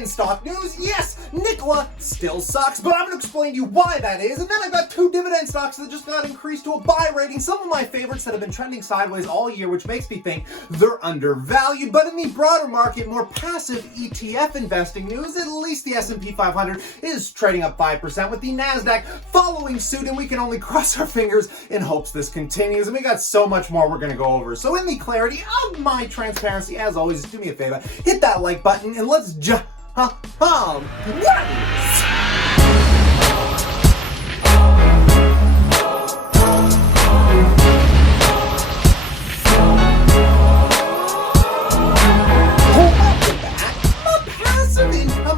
in stock news, yes, Nikola still sucks, but I'm going to explain to you why that is. And then I've got 2 dividend stocks that just got increased to a buy rating. Some of my favorites that have been trending sideways all year, which makes me think they're undervalued. But in the broader market, more passive ETF investing news, at least the S&P 500 is trading up 5%, with the NASDAQ following suit, and we can only cross our fingers in hopes this continues. And we got so much more we're going to go over. So in the clarity of my transparency, as always, do me a favor, hit that like button and let's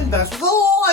investors.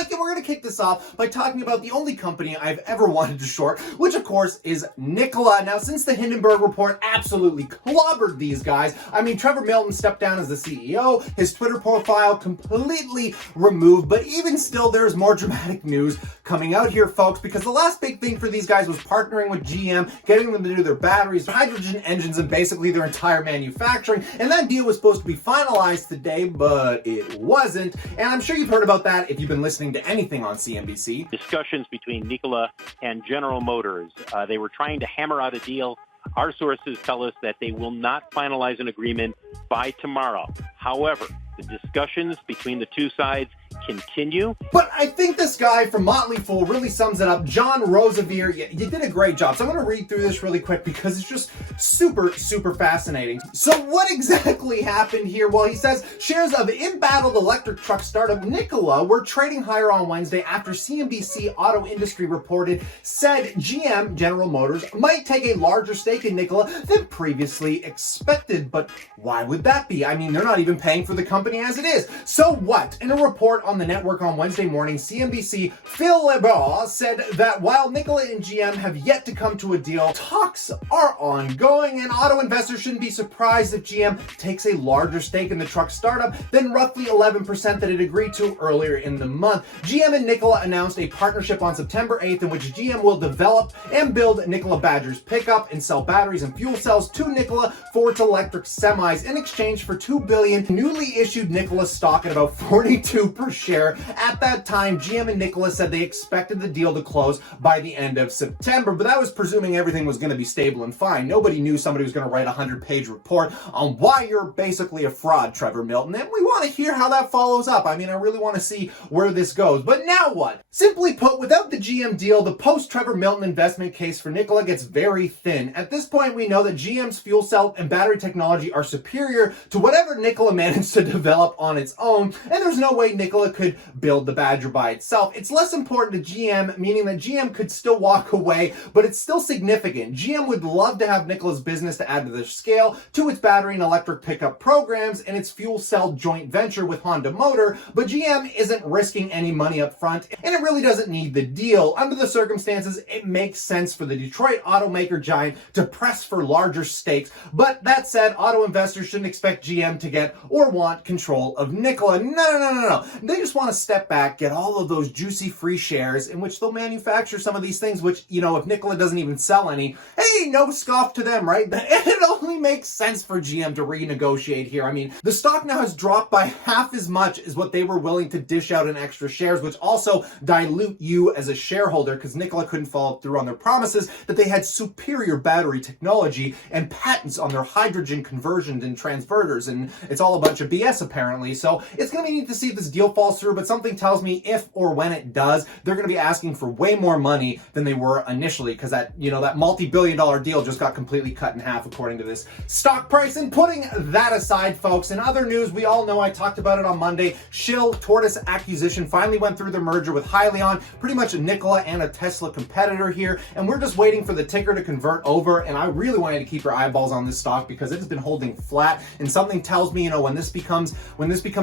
We're going to kick this off by talking about the only company I've ever wanted to short, which of course is Nikola. Now, since the Hindenburg report absolutely clobbered these guys, I mean, Trevor Milton stepped down as the CEO, his Twitter profile completely removed, but even still, there's more dramatic news coming out here, folks, because the last big thing for these guys was partnering with GM, getting them to do their batteries, their hydrogen engines, and basically their entire manufacturing, and that deal was supposed to be finalized today, but it wasn't, and I'm sure you've heard about that if you've been listening to anything on CNBC. Discussions between Nikola and General Motors. They were trying to hammer out a deal. Our sources tell us that they will not finalize an agreement by tomorrow. However, the discussions between the two sides continue. But I think this guy from Motley Fool really sums it up. John Roseveare, you did a great job. So I'm going to read through this really quick because it's just super fascinating. So what exactly happened here? Well, he says shares of embattled electric truck startup Nikola were trading higher on Wednesday after CNBC Auto Industry reported said GM, General Motors, might take a larger stake in Nikola than previously expected. But why would that be? I mean, they're not even paying for the company as it is. So what? In a report on the network on Wednesday morning, CNBC Phil LeBeau said that while Nikola and GM have yet to come to a deal, talks are ongoing, and auto investors shouldn't be surprised if GM takes a larger stake in the truck startup than roughly 11% that it agreed to earlier in the month. GM and Nikola announced a partnership on September 8th in which GM will develop and build Nikola Badger's pickup and sell batteries and fuel cells to Nikola for its electric semis in exchange for $2 billion newly issued Nikola stock at about 42 per share. At that time, GM and Nikola said they expected the deal to close by the end of September, but that was presuming everything was going to be stable and fine. Nobody knew somebody was going to write a 100-page report on why you're basically a fraud, Trevor Milton, and we want to hear how that follows up. I mean, I really want to see where this goes. But now what? Simply put, without the GM deal, the post-Trevor Milton investment case for Nikola gets very thin. At this point, we know that GM's fuel cell and battery technology are superior to whatever Nikola managed to develop on its own, and there's no way Nikola could build the Badger by itself. It's less important to GM, meaning that GM could still walk away, but it's still significant. GM would love to have Nikola's business to add to their scale, to its battery and electric pickup programs, and its fuel cell joint venture with Honda Motor, but GM isn't risking any money up front, and it really doesn't need the deal. Under the circumstances, it makes sense for the Detroit automaker giant to press for larger stakes, but that said, auto investors shouldn't expect GM to get or want control of Nikola. No. They just want to step back, get all of those juicy free shares in which they'll manufacture some of these things, which, you know, if Nikola doesn't even sell any, hey, no scoff to them, right? It only makes sense for GM to renegotiate here. I mean, the stock now has dropped by half as much as what they were willing to dish out in extra shares, which also dilute you as a shareholder because Nikola couldn't follow through on their promises that they had superior battery technology and patents on their hydrogen conversions and transverters, and it's all a bunch of BS apparently. So it's going to be neat to see if this deal falls through, but something tells me if or when it does, they're going to be asking for way more money than they were initially because that, you know, that multi-billion-dollar deal just got completely cut in half according to this stock price. And putting that aside, folks, in other news, we all know I talked about it on Monday. Shill Tortoise acquisition finally went through the merger with Hyliion, pretty much a Nikola and a Tesla competitor here, and we're just waiting for the ticker to convert over. And I really wanted to keep your eyeballs on this stock because it's been holding flat, and something tells me, you know, when this becomes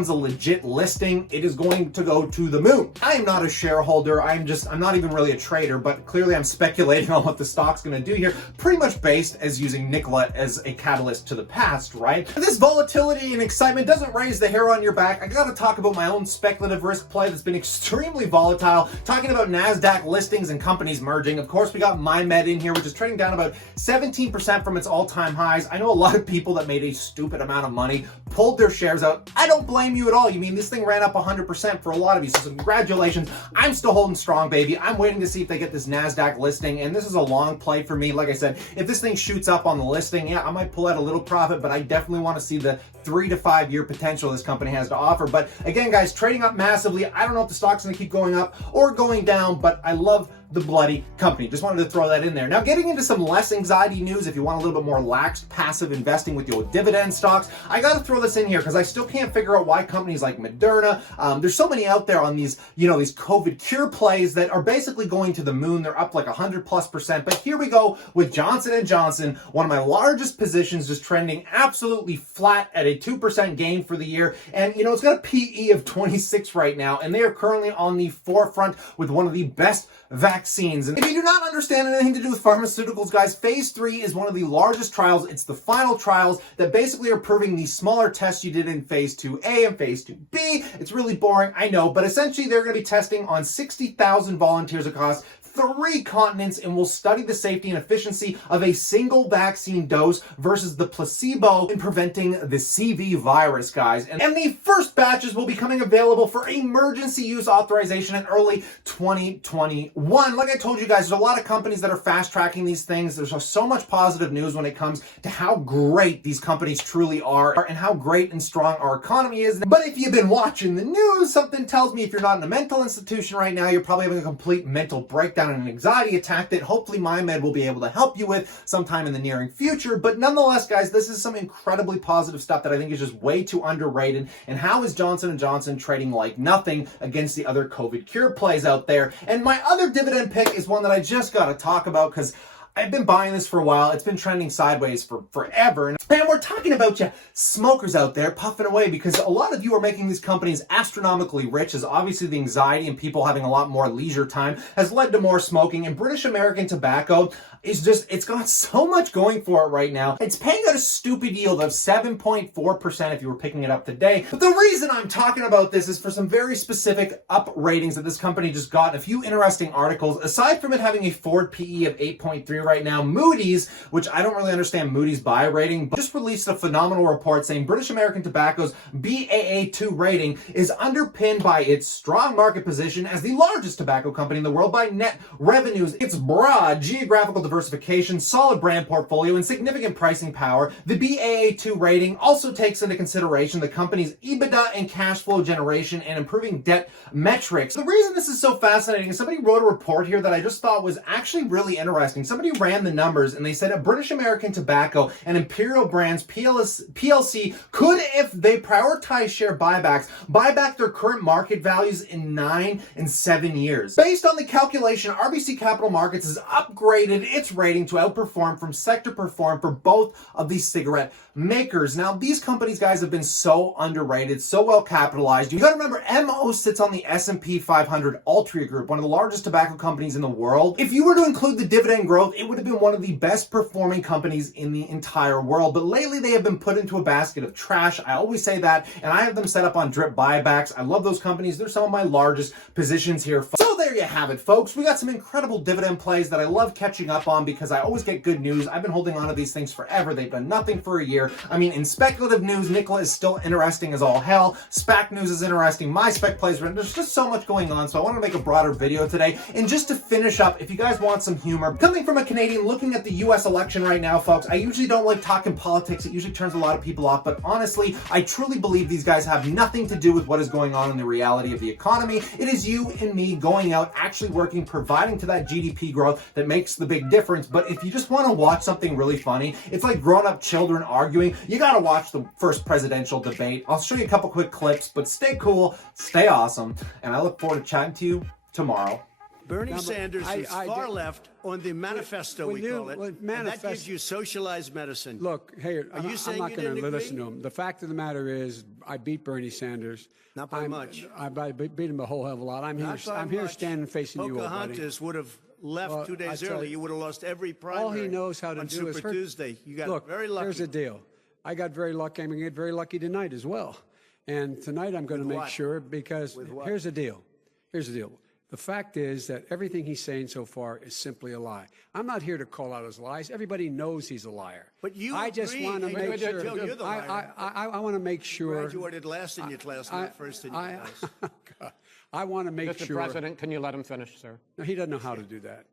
a legit listing, it is going to go to the moon. I am not a shareholder. I'm not even really a trader, but clearly I'm speculating on what the stock's going to do here, pretty much based as using Nikola as a catalyst to the past, right? This volatility and excitement doesn't raise the hair on your back. I got to talk about my own speculative risk play that's been extremely volatile, talking about NASDAQ listings and companies merging. Of course, we got Mindmed in here, which is trading down about 17% from its all-time highs. I know a lot of people that made a stupid amount of money pulled their shares out. I don't blame you at all. You mean this thing ran up 100% 100% for a lot of you. So congratulations. I'm still holding strong, baby. I'm waiting to see if they get this NASDAQ listing, and this is a long play for me. Like I said, if this thing shoots up on the listing, yeah, I might pull out a little profit, but I definitely want to see the 3 to 5 year potential this company has to offer. But again, guys, trading up massively. I don't know if the stock's going to keep going up or going down, but I love the bloody company. Just wanted to throw that in there. Now, getting into some less anxiety news, if you want a little bit more lax passive investing with your dividend stocks, I got to throw this in here because I still can't figure out why companies like Moderna, there's so many out there on these, these COVID cure plays that are basically going to the moon. They're up like 100+%. But here we go with Johnson & Johnson, one of my largest positions, just trending absolutely flat at a 2% gain for the year. And, it's got a PE of 26 right now, and they are currently on the forefront with one of the best vaccines. And if you do not understand anything to do with pharmaceuticals, guys, phase 3 is one of the largest trials. It's the final trials that basically are proving the smaller tests you did in phase 2A and phase 2B. It's really boring, I know, but essentially they're going to be testing on 60,000 volunteers across 3 continents, and will study the safety and efficiency of a single vaccine dose versus the placebo in preventing the CV virus, guys. And the first batches will be coming available for emergency use authorization in early 2021. Like I told you guys, there's a lot of companies that are fast tracking these things. There's just so much positive news when it comes to how great these companies truly are and how great and strong our economy is. But if you've been watching the news, something tells me if you're not in a mental institution right now, you're probably having a complete mental breakdown and an anxiety attack that hopefully Mindmed will be able to help you with sometime in the nearing future. But nonetheless, guys, this is some incredibly positive stuff that I think is just way too underrated. And how is Johnson & Johnson trading like nothing against the other COVID cure plays out there? And my other dividend pick is one that I just got to talk about because I've been buying this for a while. It's been trending sideways for forever. And we're talking about you smokers out there puffing away, because a lot of you are making these companies astronomically rich, as obviously the anxiety and people having a lot more leisure time has led to more smoking. And British American Tobacco is just, it's got so much going for it right now. It's paying out a stupid yield of 7.4% if you were picking it up today. But the reason I'm talking about this is for some very specific up ratings that this company just got, a few interesting articles. Aside from it having a forward PE of 8.3 right now, Moody's, which I don't really understand Moody's buy rating, but just released a phenomenal report saying British American Tobacco's Baa2 rating is underpinned by its strong market position as the largest tobacco company in the world by net revenues, its broad geographical diversification, solid brand portfolio, and significant pricing power. The Baa2 rating also takes into consideration the company's EBITDA and cash flow generation and improving debt metrics. The reason this is so fascinating is somebody wrote a report here that I just thought was actually really interesting. Somebody ran the numbers and they said at British American Tobacco and Imperial Brands PLC could, if they prioritize share buybacks, buy back their current market values in 9 and 7 years. Based on the calculation, RBC Capital Markets has upgraded its rating to outperform from sector perform for both of these cigarette makers. Now, these companies, guys, have been so underrated, so well capitalized. You gotta remember, MO sits on the S&P 500 Altria Group, one of the largest tobacco companies in the world. If you were to include the dividend growth, it would have been one of the best performing companies in the entire world. But lately, they have been put into a basket of trash. I always say that, and I have them set up on drip buybacks. I love those companies. They're some of my largest positions here. So there you have it, folks. We got some incredible dividend plays that I love catching up on because I always get good news. I've been holding on to these things forever. They've done nothing for a year. I mean, in speculative news, Nikola is still interesting as all hell. SPAC news is interesting. My spec plays, there's just so much going on. So I want to make a broader video today. And just to finish up, if you guys want some humor, coming from a Canadian looking at the US election right now, folks, I usually don't like talking politics. It usually turns a lot of people off. But honestly, I truly believe these guys have nothing to do with what is going on in the reality of the economy. It is you and me going out, actually working, providing to that GDP growth that makes the big difference. But if you just want to watch something really funny, it's like grown-up children arguing. You got to watch the first presidential debate. I'll show you a couple quick clips, but stay cool, stay awesome, and I look forward to chatting to you tomorrow. Bernie Sanders is far left on the manifesto, we call it, and that gives you socialized medicine. Look, hey, Are you saying I'm not you going to didn't listen agree? to him. The fact of the matter is, I beat Bernie Sanders. Not by much. I beat him a whole hell of a lot. I'm here much. standing facing you, old buddy. Pocahontas would have left 2 days early. You would have lost every primary. All he knows how to on do Super is hurt. Tuesday. You got Look, very lucky. here's the deal. I got very lucky. I'm going to get very lucky tonight as well. And tonight I'm going to make what? sure, because With what? here's the deal. Here's the deal. The fact is that everything he's saying so far is simply a lie. I'm not here to call out his lies. Everybody knows he's a liar. But you I just want to make sure. Joe, you're the liar. I want to make sure. Graduated last in your class, not first in your class. I want to make sure. Mr. President, can you let him finish, sir? No, he doesn't know how to do that.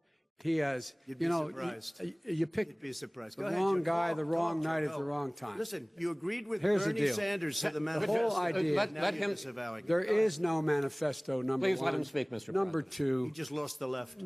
He has, You'd be surprised. You picked You'd be surprised. the Go ahead, wrong Joe. guy, Talk, the wrong talk, night Joe. at the wrong time. Listen, you agreed with Here's the Bernie deal. Sanders to the The manifesto. whole idea. Let him. Disavowing it. There is no manifesto, number Please one. let him speak, Mr. Number President. two. He just lost the left.